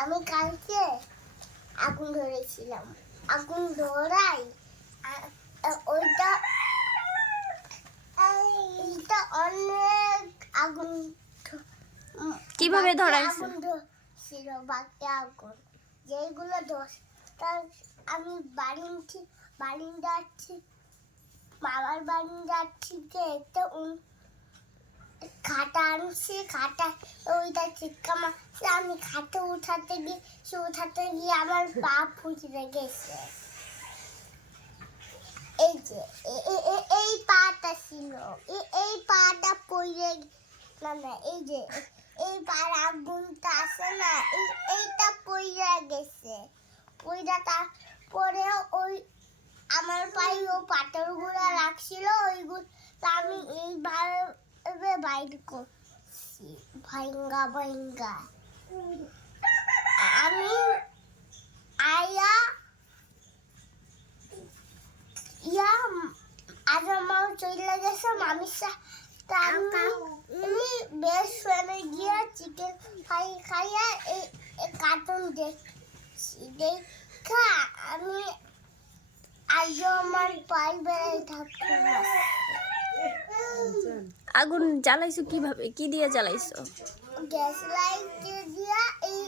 আমি কালকে আগুন ধরেছিলাম। আগুন ধরাই ওইটা এইটা অনেক আগুন কিভাবে ধরাইছো? আগুন ছিল বাকি আগুন যেগুলো দশটা আমি বারিন্দার মামার বারিন্দার থেকে একটা খাটা আনছি। খাটা ওইটা চিক্কা মারছে। আমি খাটে উঠাতে গিয়ে আমার পা ফুটে গেছে। এই যে এই পাটা ছিল, এই পাটা পড়ে না এই যে এই পার আগুনটা আছে না, এইটা পড়ে গেছে। পড়ে তারপরে ওই আমার পায়ে ও পাথরগুলো রাখছিল, ওইগুলো আমি এইভাবে বাইর করছি ভাঙ্গা। আমি আয়া আজ আমার চলে গেছে মামির সাথে। আমি বেশ ফ্রেন্ডে গিয়ে চিকেন খাইয়া এই কার্টুন দেখছি। দেখা আমি আজ আমার পায়ে বেড়াই থাকতে। আগুন জ্বালাইছো কিভাবে? কি দিয়ে জ্বালাইছো? গ্যাস লাইট দিয়া এই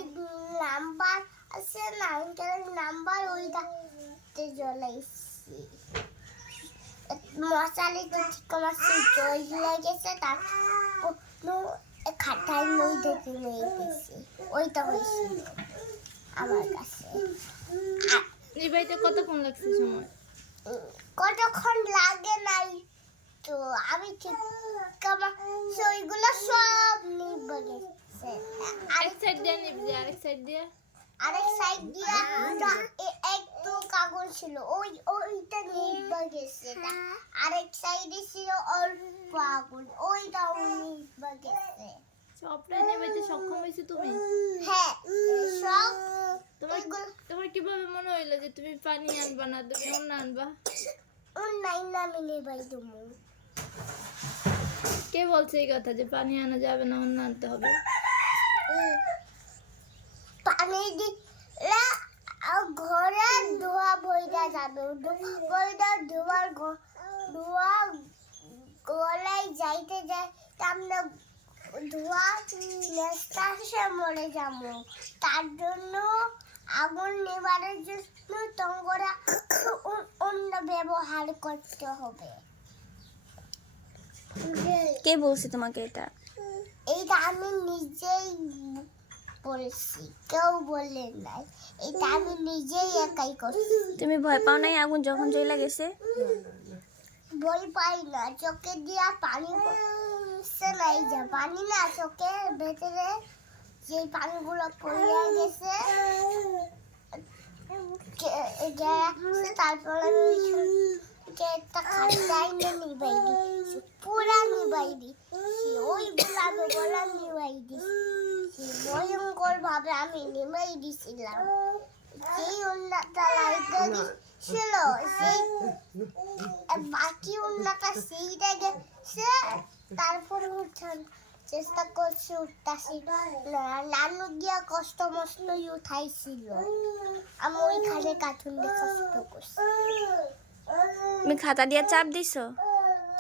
নাম্বার আছে না, নাম্বার ওইটাতে জ্বলাইছি। মশালি তো ঠিক মাসে জ্বলে গেছে, তারপর খাটাই মই দেখে নিয়ে গেছে। ওইটা হয়েছিল আমার কাছে। নিবাইতে কতক্ষণ লাগছে সময়? কতক্ষণ লাগে নাই তো, আমি ঠিক ওইগুলো সব নিবে গেছে। আরেক সাইড দিয়ে নিবি, আরেক সাইড দিয়ে একটু কাগজ ছিল, ওইটা নিবে গেছে। আরেক সাইডে ছিল অল্প আগুন, ওইটাও নিবে গেছে। সবটাই নিবাইতে সক্ষম হয়েছে তুমি? হ্যাঁ, সব। তোমার কিভাবে মনে হইলো যে তুমি পানি আনবা না, তুমি অন্য আনবা? আমি নিবাই দেবো। কে বলছে এই কথা যে পানি আনা যাবে না, অন্য আনতে হবে? পানি দিলে ঘরে ধোয়া বইটা যাবে, ধোয়া গলায় যাইতে আমরা ধোয়া নেস্তাসে মরে যাবো। তার জন্য আগুন নেবারের জন্য তোমরা অন্য ব্যবহার করতে হবে। কে বলছে তোমাকে এটা? এইটা আমি নিজেই বলছি, কেউ বলে নাই। এটা আমি নিজেই একাই করছি। তুমি ভয় পাও নাই আগুন যখন জ্বলে গেছে? ভয় পাই না, চোখে দিয়া পানি পড়ছে না। এই যে পানি না চোখের ভেতরে, যে পানিগুলো পড়ে গেছে তারপর আমি একটা খাটাই নিবাই দিচ্ছি, পুরা নিবাই দিচ্ছি। ওইগুলো আমি বলা নিবাই দিচ্ছি, ভয়ঙ্কর ভাবে আমি নিবাই দিছিলাম। যেই অন্যটা লাইটটা দিচ্ছিল, সেই বাকি অন্যটা সেইটা গেছে। তারপরে উঠান চেষ্টা করছি, উঠতাছি নানু গিয়া কষ্ট মষ্ট উঠাইছিল। আমি ওইখানে কার্টুন কষ্ট করছি। তুমি খাতা দিয়ে চাপ দিছো?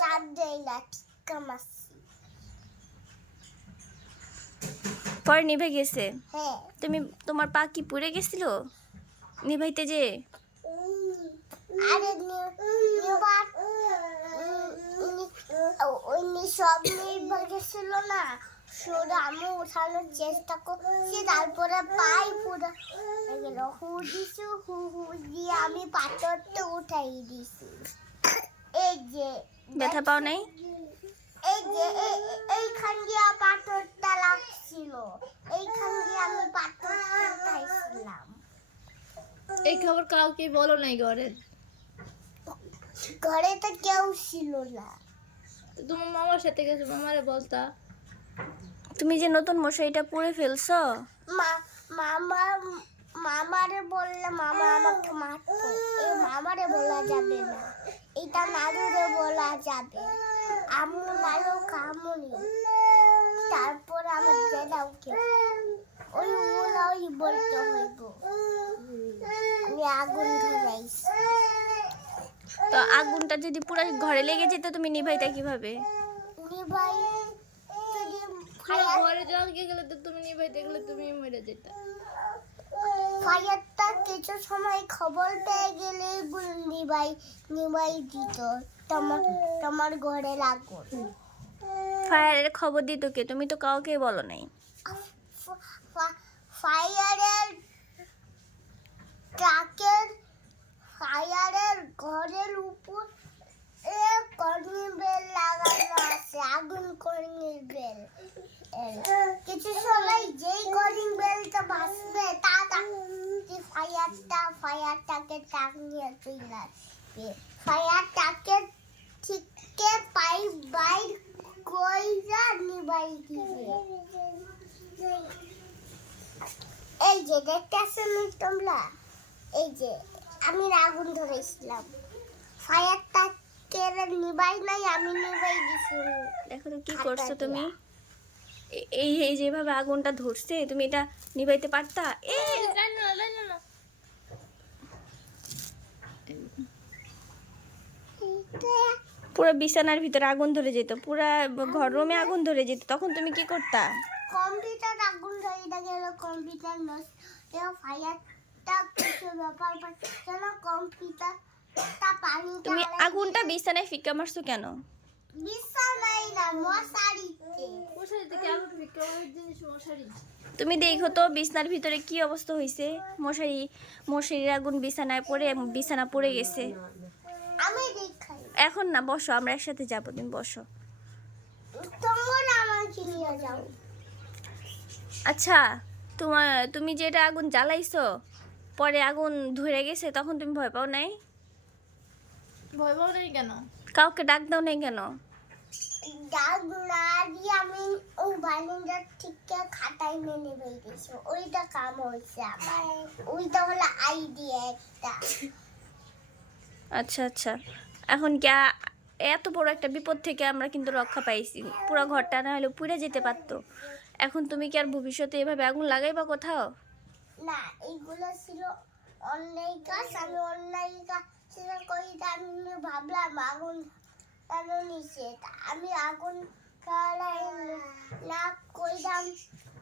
চাপ দেই না, ঠিক মারছি। পরে নিভে গেছে? হ্যাঁ। তোমার পা কি পুড়ে গেছিল নিভাইতে যে? আরে সব নির্ভর গেছিল না, শুধু আমি উঠানোর চেষ্টা করছি। তারপরে পাই পুরো গেল, হু দিয়ে আমি পাথরটা উঠাই দিছি। এই যে ব্যথা পাও নাই? এই যে এইখান দিয়ে পাথরটা লাগছিল, এইখান দিয়ে আমি পাথরটা উঠাইছিলাম। এই খবর কাউকে বলো নাই ঘরে তো কেউ ছিল না। তোমার মামার সাথে গেছো, মামারে বলতা। তুমি যে নতুন মশারিটা পুড়ে ফেলছো, মামারে বললে মামা আমাকে মারতো। এই মামারে বলা যাবে না, এটা নানুরে বলা যাবে। আম্মু নানু কামুনি, তারপর আমার দাদাকে ওই বলতে হইব। আমি আগুন ধরাইছি। তো আগুনটা যদি পুরো ঘরে লেগে যেত তুমি নিভাইতা কিভাবে? নিভাই যদি ঘরে জলকে গেলে তো তুমি নিভাইতে গেলে তুমি মরে যেতা। ফায়ারটা কিছু সময় খবর পেয়ে গেলে নিভাই দিত তোমার ঘরে আগুন। ফায়ারের খবর দিত কে? তুমি তো কাউকে বলো নাই। ফায়ারের ঘরের উপর কর্নিং বেল লাগানো আছে, আগুন কর্নিং বেল। কিছু সময় যেই কর্নিং বেলটা বাজবে ফায়ারটাকে টাক নিয়ে চলে আসবে। ফায়ারটাকে ঠিককে পাইপ বাইর কইরা নিবাই দিবে। এই যে দেখতেছেন তোমরা, এই যে আমি আগুন ধরেছিলাম, ফায়ারটাকে নিবাই নাই, আমি নিবাই দিছি। দেখো তো কি করছো তুমি। এই এই যেভাবে আগুনটা ধরছে তুমি এটা নিভাইতে পারতা? পুরো বিছানার ভিতরে আগুন ধরে যেত, পুরা ঘর রুমে আগুন ধরে যেত, তখন তুমি কি করতা? কম্পিউটার আগুন ধরে গেল, কম্পিউটার নষ্ট, ফায়ারটা কিছু ব্যাপার কেন কম্পিউটারটা পানি তুমি আগুনটা বিছানায় ফিক্কা মারছো কেন? বিছানায় না, মশারিতে। তুমি দেখো তো বিছানার ভিতরে কি অবস্থা হয়েছে। মশারির আগুন বিছানায় পড়ে বিছানা পড়ে গেছে। আমি দেখাই। এখন না, বসো, আমরা একসাথে যাবো, তুমি বসো। তোমরা আমাকে নিয়ে যাও। আচ্ছা, তুমি যেটা আগুন জ্বালাইছো পরে আগুন ধরে গেছে, তখন তুমি ভয় পাও নাই? ভয় পাও নাই কেন? কাউকে ডাক দাও নাই কেন? ডাক না দিয়ে আমি ওই বালিন্দার থেকে খাতায় মেনে বেরিয়েছি, ওইটা কাম হয়েছে আমার। ওইটা হলো আইডিয়া একটা। আচ্ছা আচ্ছা, এখন কি এত বড় একটা বিপদ থেকে আমরা কিন্তু রক্ষা পাইছি। পুরো ঘরটা না হলে পুড়ে যেতে পারতো। এখন তুমি কি আর ভবিষ্যতে এভাবে আগুন লাগাইবা কোথাও? না, এইগুলো ছিল অন্যায় কাজ। আমি অন্যায় কাজ কইটা আমি ভাবলাম আগুন লাগানো নিষেধ। আমি আগুন না কইলাম,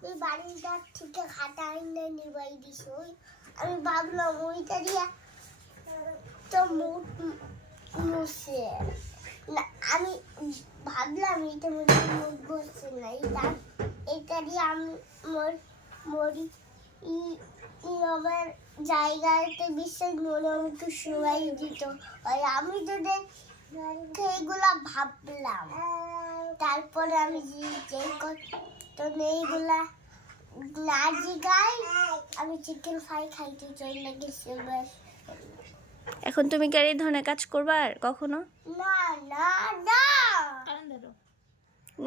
ওই বাড়িটার থেকে খাটাই নিবাই দিছি। ওই আমি ভাবলাম ওইটা দিয়ে তো মুছে না, আমি ভাবলাম এটা মধ্যে মুখ বসছে না, এটা দিয়ে আমি মরি আমার জায়গাতে বিশ্বাস মনে মতো সবাই দিত। আর আমি তো এইগুলা ভাবলাম, তারপরে আমি যেই তো এইগুলা না জিগাই আমি চিকেন ফ্রাই খাইতে চলে গেছি। এখন তুমি কি আর এই ধরনের কাজ করবা আর কখনো? না না না,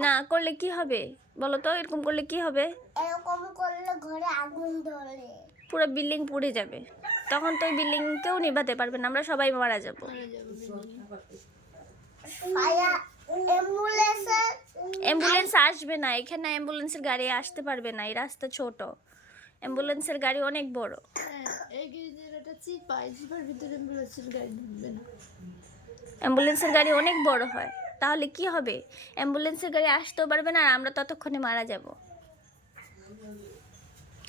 না করলে কি হবে বলো তো? এরকম করলে কি হবে? এরকম করলে ঘরে আগুন ধরে পুরো বিল্ডিং পুড়ে যাবে, তখন তো ওই বিল্ডিং কেউ নিভাতে পারবে না, আমরা সবাই মারা যাব। অ্যাম্বুলেন্স আসবে না এখানে, অ্যাম্বুলেন্সের গাড়ি আসতে পারবে না, এই রাস্তা ছোট, অ্যাম্বুলেন্সের গাড়ি অনেক বড়। অ্যাম্বুলেন্সের গাড়ি অনেক বড় হয়, তাহলে কি হবে? অ্যাম্বুলেন্সের গাড়ি আসতেও পারবে না, আর আমরা ততক্ষণে মারা যাব।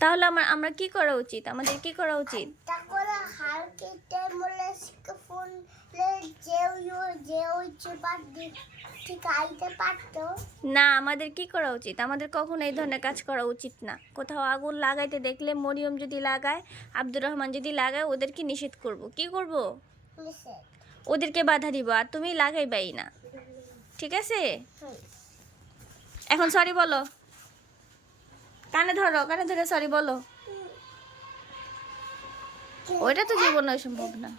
তাহলে আমরা কি করা উচিত? আমাদের কি করা উচিত? না, আমাদের কি করা উচিত? আমাদের কখনো এই ধরনের কাজ করা উচিত না। কোথাও আগুন লাগাইতে দেখলে, মরিয়ম যদি লাগায়, আব্দুর রহমান যদি লাগায়, ওদেরকে নিষেধ করব। কি করব? ওদেরকে বাধা দিব, আর তুমি লাগাইবাই না, ঠিক আছে? এখন সরি বলো, কানে ধরে সরি বলো। ওইটা তো জীবনে সম্ভব না।